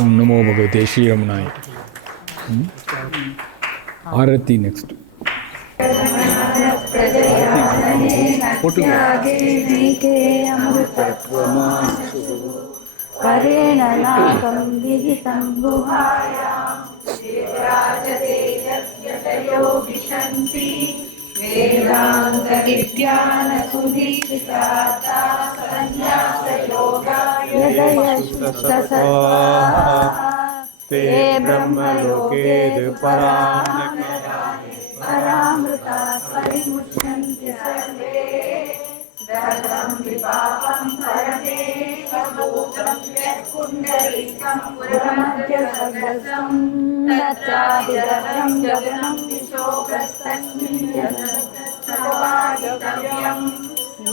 ओम नमो भगवते श्री रमणाय। आरती नेक्स्ट। करेण नाकं विहितं गुहायां विराजते यज्ञदयो विशन्ति वेदान्तविज्ञानसुधीर्षितार्था सन्न्यासयोगाय यदयशुद्धसत्त्वाः ते ब्रह्मलोके परामृताः परिमुच्यन्ते सर्वे दर्शं विपाकं परमेकभूतं यत्पुण्डरीकं पुरमध्यसर्गसं तत्रादिदर्शं गगनं विशोकस्तस्मिन् यत्सवादितव्यं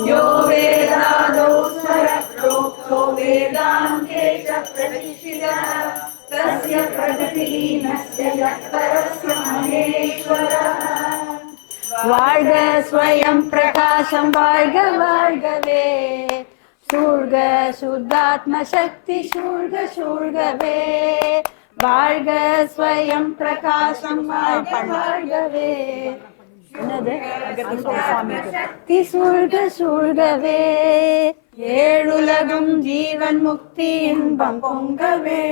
यो वेदादौ स्वरप्रोक्तो वेदान्ते च प्रतिष्ठितः तस्य प्रकृतिहीनस्य यत्परस्य महेश्वरः வாழ்க ஸ்வயம் பிரகாசம் வாழ்க வாழ்கவே சூழ்க சுத்தாத்ம சக்தி சூழ்க சூழ்கவே வாழ்க ஸ்வயம் பிரகாசம் வாழ்க வாழ்கவே சக்தி சூழ்க சூழ்கவே ஏழுலகும் ஜீவன் முக்தி இன்பம் பொங்கவே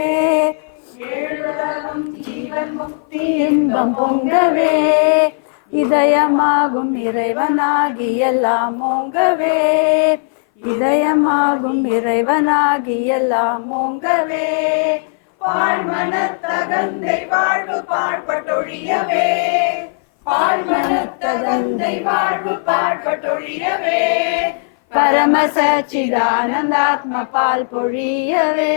ஏழுலகும் ஜீவன் முக்தி இன்பம் பொங்கவே இதயமாகும் இறைவனாகி எல்லாம் ஓங்கவே இதயமாகும் இறைவனாகி எல்லாம் ஓங்கவே பாழ்மனத்தகந்தை வாழ்வு பாழ்பட்டொழியவே பாழ்மனத்தகந்தை வாழ்வு பாழ்பட்டொழியவே பரமசச்சிதானந்தாத்ம பால் பொழியவே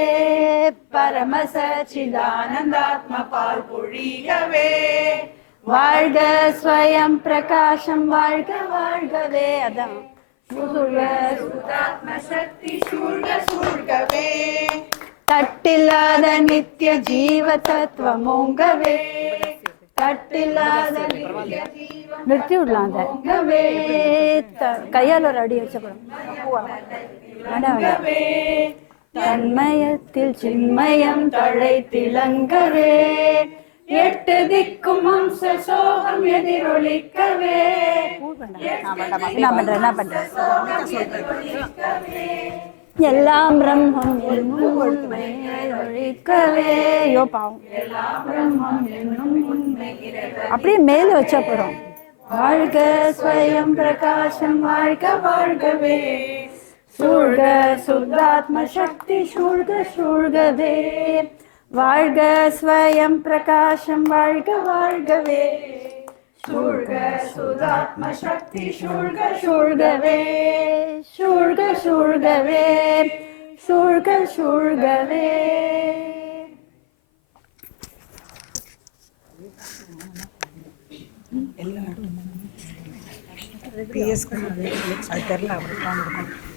பரமசச்சிதானந்தாத்ம பால் பொழியவே வாழ்க ஸ்வயம் பிரகாசம் வாழ்க வாழ்கவே அதான் சுத்தாத்ம சக்தி சூழ்க சூழ்கவே தட்டில்லாத நித்திய ஜீவ தத்துவம் ஓங்கவே தட்டில்லாத நிறுத்தி விடலாம் ஓங்கவே கையால் ஒரு அடி வச்சப்படும் தன்மயத்தில் சின்மயம் தழை திளங்கவே எட்டு திக்கும் அம்ச சோகம் எதிரொலிக்கவே எல்லாம் பிரம்மம் என்னும் உண்மை ஒழிக்கவே யோ பாவம் எல்லாம் பிரம்மம் என்னும் உண்மை அப்படியே மேல வச்சப்படும் வாழ்க ஸ்வயம் பிரகாசம் வாழ்க வாழ்கவே சூழ்க சுத்தாத்ம சக்தி சூழ்க சூழ்கவே வாழ்க ஸ்வயம் பிரகாசம் வாழ்க வாழ்கவே சூழ்க சுதாத்ம சக்தி சூழ்க சூழ்கவே சூழ்க சூழ்கவே சூழ்க சூழ்கவே PS அது தெரியல அப்படி